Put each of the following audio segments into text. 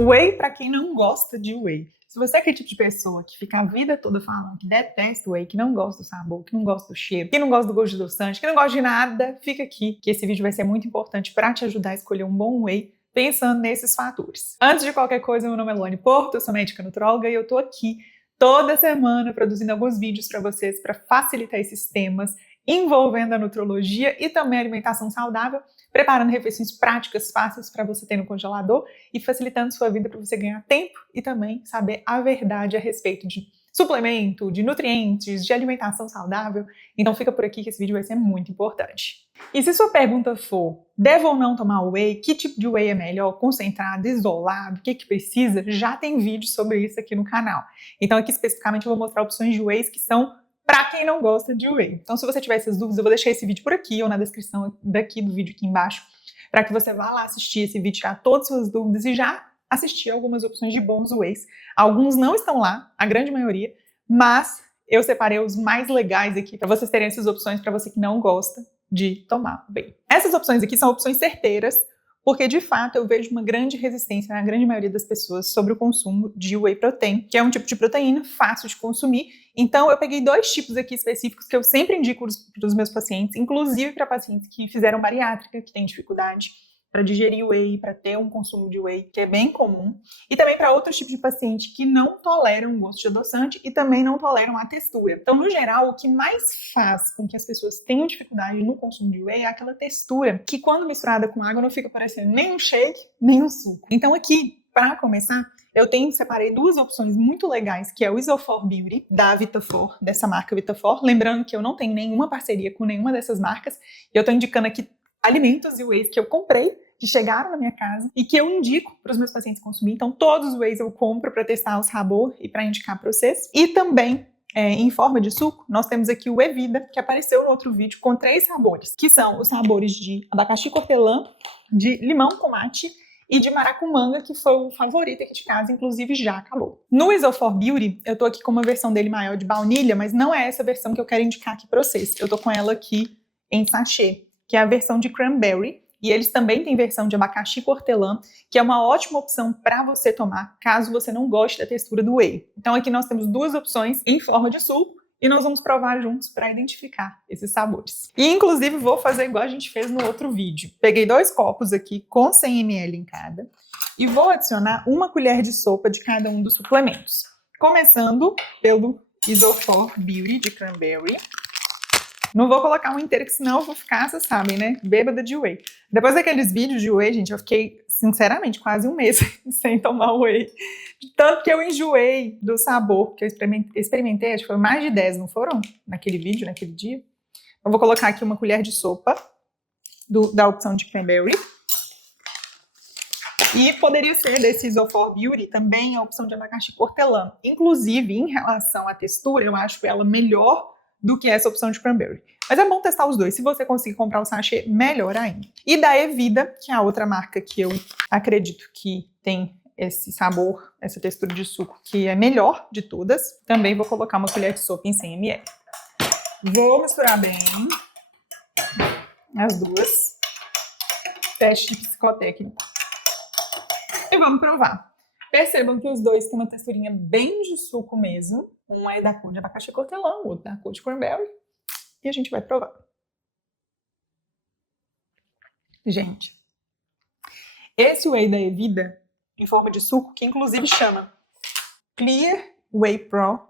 Whey para quem não gosta de whey. Se você é aquele tipo de pessoa que fica a vida toda falando que detesta whey, que não gosta do sabor, que não gosta do cheiro, que não gosta do gosto de adoçante, que não gosta de nada, fica aqui, que esse vídeo vai ser muito importante para te ajudar a escolher um bom whey pensando nesses fatores. Antes de qualquer coisa, meu nome é Luane Porto, eu sou médica nutróloga e eu tô aqui toda semana produzindo alguns vídeos para vocês para facilitar esses temas envolvendo a nutrologia e também a alimentação saudável, preparando refeições práticas, fáceis para você ter no congelador e facilitando sua vida para você ganhar tempo e também saber a verdade a respeito de suplemento, de nutrientes, de alimentação saudável. Então fica por aqui que esse vídeo vai ser muito importante. E se sua pergunta for, devo ou não tomar whey? Que tipo de whey é melhor? Concentrado, isolado? O que precisa? Já tem vídeo sobre isso aqui no canal. Então aqui especificamente eu vou mostrar opções de wheys que são para quem não gosta de whey. Então se você tiver essas dúvidas, eu vou deixar esse vídeo por aqui ou na descrição daqui do vídeo aqui embaixo, para que você vá lá assistir esse vídeo, tirar todas as suas dúvidas e já assistir algumas opções de bons wheys. Alguns não estão lá, a grande maioria, mas eu separei os mais legais aqui para vocês terem essas opções para você que não gosta de tomar whey. Essas opções aqui são opções certeiras, porque de fato eu vejo uma grande resistência na grande maioria das pessoas sobre o consumo de whey protein, que é um tipo de proteína fácil de consumir. Então eu peguei dois tipos aqui específicos que eu sempre indico para os meus pacientes, inclusive para pacientes que fizeram bariátrica, que têm dificuldade para digerir whey, para ter um consumo de whey, que é bem comum, e também para outros tipos de paciente que não toleram o gosto de adoçante e também não toleram a textura. Então, no geral, o que mais faz com que as pessoas tenham dificuldade no consumo de whey é aquela textura, que quando misturada com água não fica parecendo nem um shake, nem um suco. Então aqui, para começar, eu separei duas opções muito legais, que é o Isofor Beauty, da Vitafor, dessa marca Vitafor. Lembrando que eu não tenho nenhuma parceria com nenhuma dessas marcas, e eu estou indicando aqui alimentos e wheys que eu comprei, que chegaram na minha casa e que eu indico para os meus pacientes consumir. Então, todos os wheys eu compro para testar o sabor e para indicar para vocês. E também, em forma de suco, nós temos aqui o Evida, que apareceu no outro vídeo, com 3 sabores, que são os sabores de abacaxi hortelã, de limão com mate e de maracumanga, que foi o favorito aqui de casa, inclusive já acabou. No Isofor Beauty, eu tô aqui com uma versão dele maior de baunilha, mas não é essa versão que eu quero indicar aqui para vocês. Eu tô com ela aqui em sachê, que é a versão de cranberry, e eles também têm versão de abacaxi com hortelã, que é uma ótima opção para você tomar, caso você não goste da textura do whey. Então aqui nós temos duas opções em forma de suco, e nós vamos provar juntos para identificar esses sabores. E inclusive vou fazer igual a gente fez no outro vídeo. Peguei 2 copos aqui com 100 ml em cada, e vou adicionar 1 colher de sopa de cada um dos suplementos. Começando pelo Isofor Beauty de cranberry. Não vou colocar um inteiro, que senão eu vou ficar, vocês sabem, né? Bêbada de whey. Depois daqueles vídeos de whey, gente, eu fiquei, sinceramente, quase um mês sem tomar whey. Tanto que eu enjoei do sabor, que eu experimentei, acho que foi mais de 10, não foram? Naquele vídeo, naquele dia. Eu vou colocar aqui 1 colher de sopa da opção de cranberry. E poderia ser desse Isofor Beauty também a opção de abacaxi hortelã. Inclusive, em relação à textura, eu acho ela melhor do que essa opção de cranberry. Mas é bom testar os dois. Se você conseguir comprar o sachê, melhor ainda. E da Evida, que é a outra marca que eu acredito que tem esse sabor, essa textura de suco, que é melhor de todas, também vou colocar 1 colher de sopa em 100 ml. Vou misturar bem as duas. Teste psicotécnico. E vamos provar. Percebam que os dois têm uma texturinha bem de suco mesmo. Um é da cor de abacaxi hortelã, o outro da cor de cranberry. E a gente vai provar. Gente, esse whey da Evida, em forma de suco, que inclusive chama Clear Whey Pro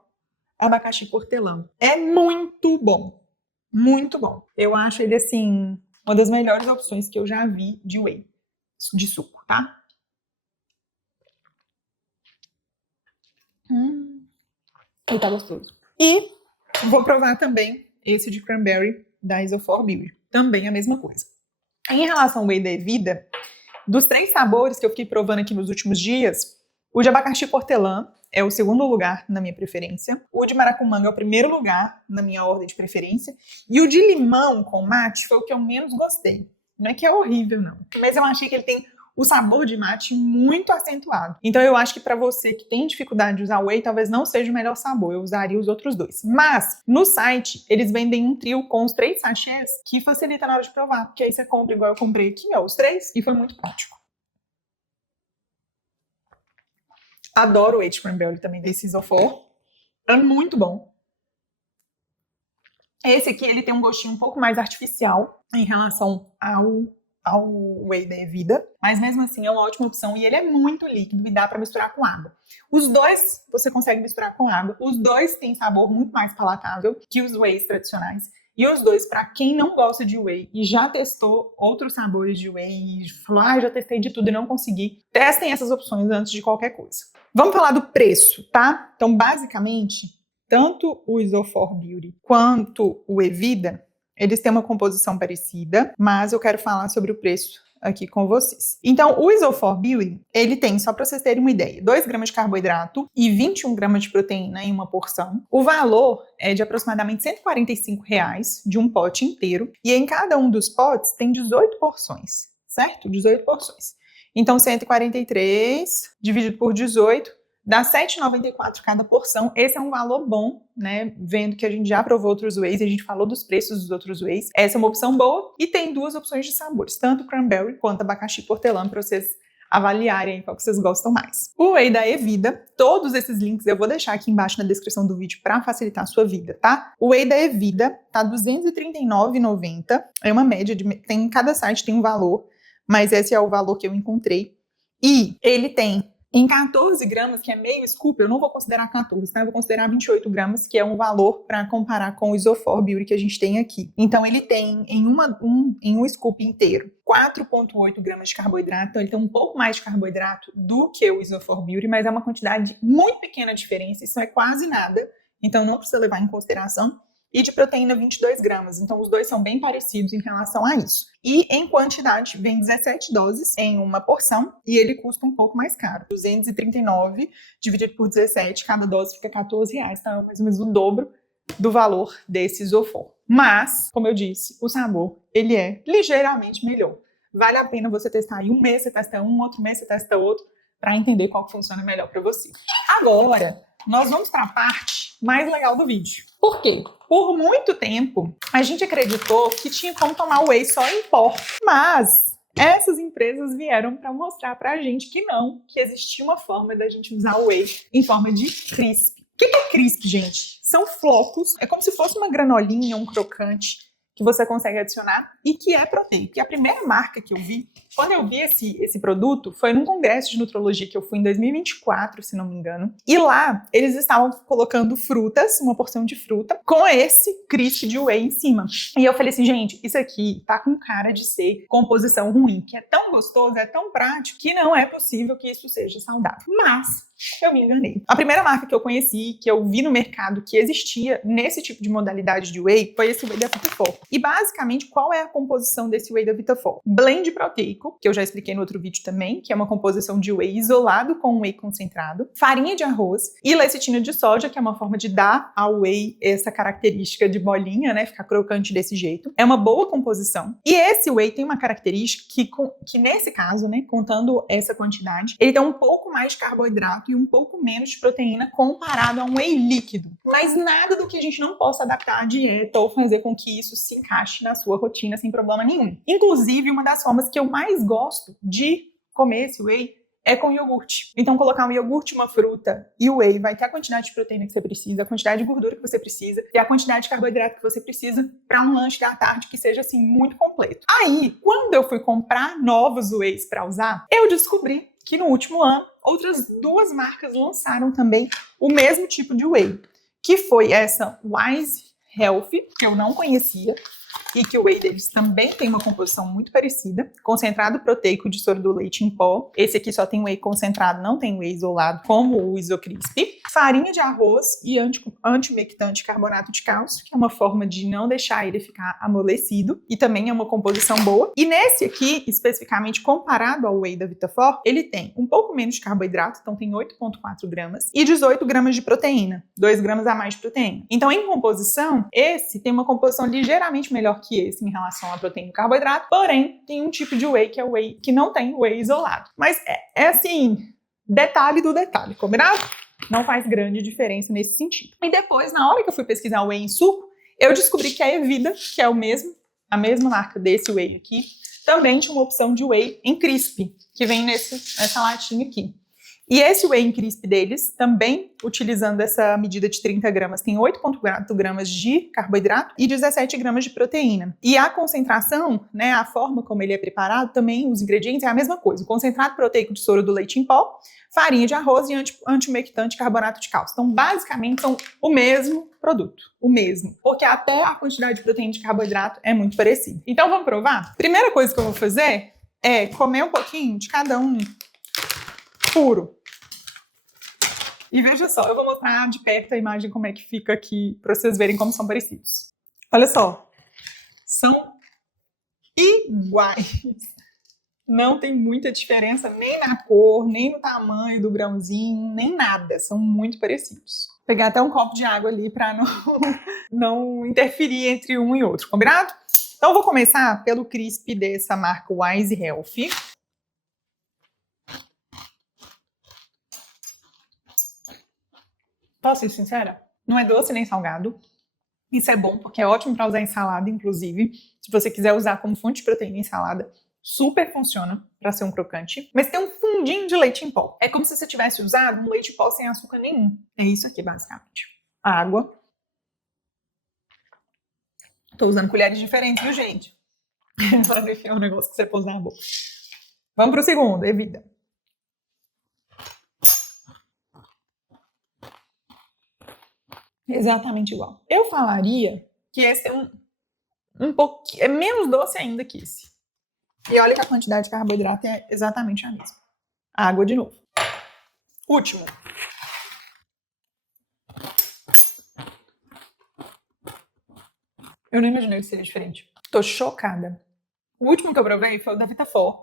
Abacaxi hortelã, é muito bom. Muito bom. Eu acho ele, assim, uma das melhores opções que eu já vi de whey, de suco, tá? Ele tá gostoso. E vou provar também esse de cranberry da Isofor Beauty. Também a mesma coisa. Em relação ao whey da Evida, dos 3 sabores que eu fiquei provando aqui nos últimos dias, o de abacaxi hortelã é o segundo lugar na minha preferência. O de maracumanga é o primeiro lugar na minha ordem de preferência. E o de limão com mate foi o que eu menos gostei. Não é que é horrível, não. Mas eu achei que ele tem o sabor de mate muito acentuado. Então eu acho que para você que tem dificuldade de usar whey, talvez não seja o melhor sabor. Eu usaria os outros 2. Mas no site eles vendem um trio com os 3 sachês que facilita na hora de provar. Porque aí você compra igual eu comprei aqui, ó, os 3, e foi muito prático. Adoro o whey de cranberry também desse Isofor. É muito bom. Esse aqui, ele tem um gostinho um pouco mais artificial em relação ao whey da Evida, mas mesmo assim é uma ótima opção e ele é muito líquido e dá para misturar com água. Os dois você consegue misturar com água, os dois têm sabor muito mais palatável que os wheys tradicionais. E os dois, para quem não gosta de whey e já testou outros sabores de whey e falou, já testei de tudo e não consegui, testem essas opções antes de qualquer coisa. Vamos falar do preço, tá? Então, basicamente, tanto o Isofor Beauty quanto o Evida, eles têm uma composição parecida, mas eu quero falar sobre o preço aqui com vocês. Então, o Isofor Beauty, ele tem, só para vocês terem uma ideia, 2 gramas de carboidrato e 21 gramas de proteína em uma porção. O valor é de aproximadamente R$ 145 de um pote inteiro. E em cada um dos potes tem 18 porções, certo? 18 porções. Então, 143 dividido por 18 dá R$ 7,94 cada porção. Esse é um valor bom, né? Vendo que a gente já provou outros wheys e a gente falou dos preços dos outros wheys. Essa é uma opção boa e tem 2 opções de sabores, tanto cranberry quanto abacaxi hortelã, para vocês avaliarem qual que vocês gostam mais. O whey da Evida, todos esses links eu vou deixar aqui embaixo na descrição do vídeo para facilitar a sua vida, tá? O whey da Evida tá R$ 239,90. É uma média tem cada site tem um valor, mas esse é o valor que eu encontrei. E ele tem em 14 gramas, que é meio scoop, eu não vou considerar 14, tá? Eu vou considerar 28 gramas, que é um valor para comparar com o Isofor Beauty que a gente tem aqui. Então, ele tem em um scoop inteiro 4,8 gramas de carboidrato. Então, ele tem um pouco mais de carboidrato do que o Isofor Beauty, mas é uma quantidade muito pequena de diferença, isso é quase nada. Então, não precisa levar em consideração. E de proteína 22 gramas. Então, os dois são bem parecidos em relação a isso. E em quantidade, vem 17 doses em uma porção e ele custa um pouco mais caro. 239 dividido por 17, cada dose fica R$14, então é mais ou menos o dobro do valor desse Isofor. Mas, como eu disse, o sabor, ele é ligeiramente melhor. Vale a pena você testar aí um mês, você testa um, outro mês você testa outro, para entender qual que funciona melhor para você. Agora, nós vamos para a parte mais legal do vídeo. Por quê? Por muito tempo, a gente acreditou que tinha como tomar whey só em pó. Mas essas empresas vieram para mostrar para a gente que não, que existia uma forma da gente usar o whey em forma de crisp. O que é crisp, gente? São flocos, é como se fosse uma granolinha, um crocante, que você consegue adicionar e que é proteico. E a primeira marca que eu vi, quando eu vi esse produto, foi num congresso de nutrologia que eu fui em 2024, se não me engano. E lá, eles estavam colocando frutas, uma porção de fruta, com esse crisp de whey em cima. E eu falei assim, gente, isso aqui tá com cara de ser composição ruim, que é tão gostoso, é tão prático, que não é possível que isso seja saudável. Mas eu me enganei. A primeira marca que eu conheci, que eu vi no mercado que existia nesse tipo de modalidade de whey, foi esse whey da Vitafor. E basicamente, qual é a composição desse whey da Vitafor? Blend proteico, que eu já expliquei no outro vídeo também, que é uma composição de whey isolado com whey concentrado, farinha de arroz e lecitina de soja, que é uma forma de dar ao whey essa característica de bolinha, né, ficar crocante desse jeito. É uma boa composição. E esse whey tem uma característica que nesse caso, né, contando essa quantidade, ele tem um pouco mais de carboidrato e um pouco menos de proteína comparado a um whey líquido. Mas nada do que a gente não possa adaptar à dieta ou fazer com que isso se encaixe na sua rotina sem problema nenhum. Inclusive, uma das formas que eu mais gosto de comer esse whey é com iogurte. Então, colocar um iogurte, uma fruta e o whey vai ter a quantidade de proteína que você precisa, a quantidade de gordura que você precisa e a quantidade de carboidrato que você precisa para um lanche da tarde que seja, assim, muito completo. Aí, quando eu fui comprar novos wheys para usar, eu descobri que no último ano, outras 2 marcas lançaram também o mesmo tipo de whey, que foi essa Wise Health, que eu não conhecia, e que o whey deles também tem uma composição muito parecida. Concentrado proteico de soro do leite em pó. Esse aqui só tem whey concentrado, não tem whey isolado, como o Isocrisp. Farinha de arroz e antiumectante carbonato de cálcio, que é uma forma de não deixar ele ficar amolecido. E também é uma composição boa. E nesse aqui, especificamente comparado ao whey da Vitafor, ele tem um pouco menos de carboidrato, então tem 8,4 gramas. E 18 gramas de proteína, 2 gramas a mais de proteína. Então, em composição, esse tem uma composição ligeiramente melhor que esse em relação à proteína e carboidrato, porém tem um tipo de whey que é o whey que não tem whey isolado. Mas é assim, detalhe do detalhe, combinado? Não faz grande diferença nesse sentido. E depois, na hora que eu fui pesquisar o whey em suco, eu descobri que a Evida, que é a mesma marca desse whey aqui, também tinha uma opção de whey em crisp, que vem nessa latinha aqui. E esse whey crisp deles, também utilizando essa medida de 30 gramas, tem 8,4 gramas de carboidrato e 17 gramas de proteína. E a concentração, né, a forma como ele é preparado, também os ingredientes é a mesma coisa. O concentrado proteico de soro do leite em pó, farinha de arroz e antiumectante carbonato de cálcio. Então, basicamente, são o mesmo produto. O mesmo. Porque até a quantidade de proteína e de carboidrato é muito parecida. Então, vamos provar? Primeira coisa que eu vou fazer é comer um pouquinho de cada um puro. E veja só, eu vou mostrar de perto a imagem como é que fica aqui, para vocês verem como são parecidos. Olha só, são iguais. Não tem muita diferença nem na cor, nem no tamanho do grãozinho, nem nada. São muito parecidos. Vou pegar até um copo de água ali para não interferir entre um e outro, combinado? Então eu vou começar pelo crisp dessa marca Wise Health. Posso ser sincera? Não é doce nem salgado. Isso é bom, porque é ótimo para usar em salada, inclusive. Se você quiser usar como fonte de proteína em salada, super funciona para ser um crocante. Mas tem um fundinho de leite em pó. É como se você tivesse usado um leite em pó sem açúcar nenhum. É isso aqui, basicamente. Água. Tô usando colheres diferentes, viu, gente? Pra ver que é um negócio que você pôs na boca. Vamos pro segundo, Evida. Exatamente igual. Eu falaria que esse é um pouquinho, é menos doce ainda que esse. E olha que a quantidade de carboidrato é exatamente a mesma. Água de novo. Último. Eu não imaginei que seria diferente. Tô chocada. O último que eu provei foi o da Vitafor.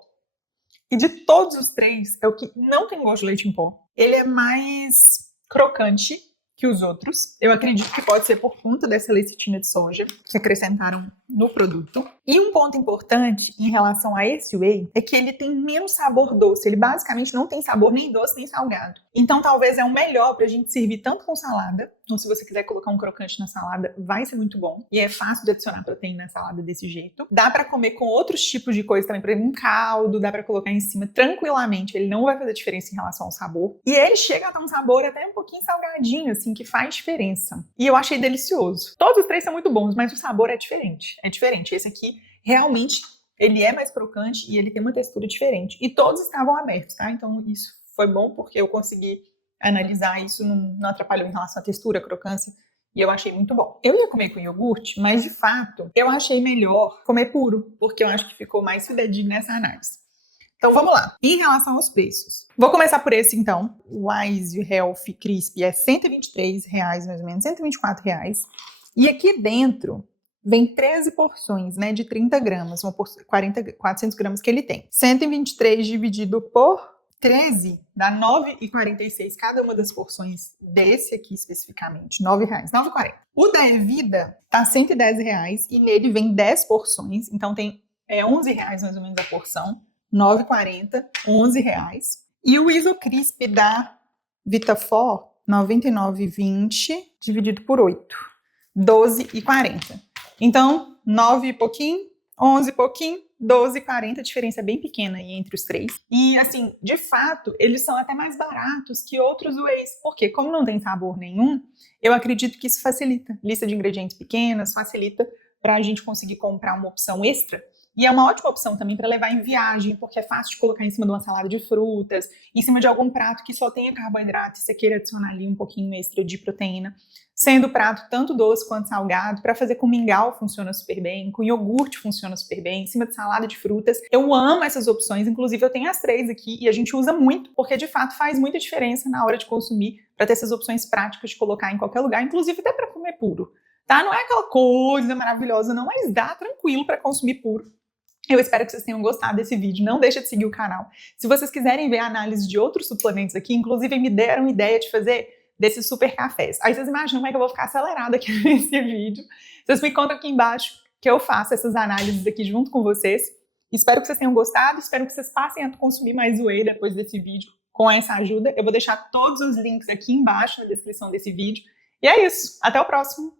E de todos os três, é o que não tem gosto de leite em pó. Ele é mais crocante que os outros. Eu acredito que pode ser por conta dessa lecitina de soja que acrescentaram no produto. E um ponto importante em relação a esse whey é que ele tem menos sabor doce. Ele basicamente não tem sabor nem doce nem salgado. Então talvez é o melhor pra gente servir tanto com salada. Então se você quiser colocar um crocante na salada, vai ser muito bom. E é fácil de adicionar proteína na salada desse jeito. Dá pra comer com outros tipos de coisa também, por exemplo, um caldo, dá pra colocar em cima tranquilamente. Ele não vai fazer diferença em relação ao sabor. E ele chega a dar um sabor até um pouquinho salgadinho, assim, que faz diferença. E eu achei delicioso. Todos os três são muito bons, mas o sabor é diferente. É diferente. Esse aqui, realmente, ele é mais crocante e ele tem uma textura diferente. E todos estavam abertos, tá? Então, isso foi bom porque eu consegui analisar isso, não atrapalhou em relação à textura, à crocância. E eu achei muito bom. Eu ia comer com iogurte, mas, de fato, eu achei melhor comer puro, porque eu acho que ficou mais fidedigno nessa análise. Então vamos lá. Em relação aos preços. Vou começar por esse então. O Wise Health Crisp é R$123 mais ou menos, R$124. E aqui dentro vem 13 porções, né, de 30 gramas, 400 gramas que ele tem. 123 dividido por 13 dá R$9,46 cada uma das porções desse aqui especificamente. R$9, R$9,40. O da Evida tá R$110 e nele vem 10 porções, então tem R$11 mais ou menos a porção. R$9,40, R$11. E o Isocrisp da Vitafor, R$99,20 dividido por 8, R$12,40. Então, 9 e pouquinho, 11 e pouquinho, 12,40, a diferença é bem pequena aí entre os três. E, assim, de fato, eles são até mais baratos que outros wheys, porque como não tem sabor nenhum, eu acredito que isso facilita. Lista de ingredientes pequenas, facilita para a gente conseguir comprar uma opção extra. E é uma ótima opção também para levar em viagem, porque é fácil de colocar em cima de uma salada de frutas, em cima de algum prato que só tenha carboidrato e você queira adicionar ali um pouquinho extra de proteína. Sendo o prato tanto doce quanto salgado, para fazer com mingau funciona super bem, com iogurte funciona super bem, em cima de salada de frutas. Eu amo essas opções, inclusive eu tenho as três aqui e a gente usa muito, porque de fato faz muita diferença na hora de consumir, para ter essas opções práticas de colocar em qualquer lugar, inclusive até para comer puro. Tá? Não é aquela coisa maravilhosa não, mas dá tranquilo para consumir puro. Eu espero que vocês tenham gostado desse vídeo. Não deixa de seguir o canal. Se vocês quiserem ver a análise de outros suplementos aqui, inclusive me deram ideia de fazer desses super cafés. Aí vocês imaginam como é que eu vou ficar acelerada aqui nesse vídeo. Vocês me contam aqui embaixo que eu faço essas análises aqui junto com vocês. Espero que vocês tenham gostado. Espero que vocês passem a consumir mais whey depois desse vídeo com essa ajuda. Eu vou deixar todos os links aqui embaixo na descrição desse vídeo. E é isso. Até o próximo.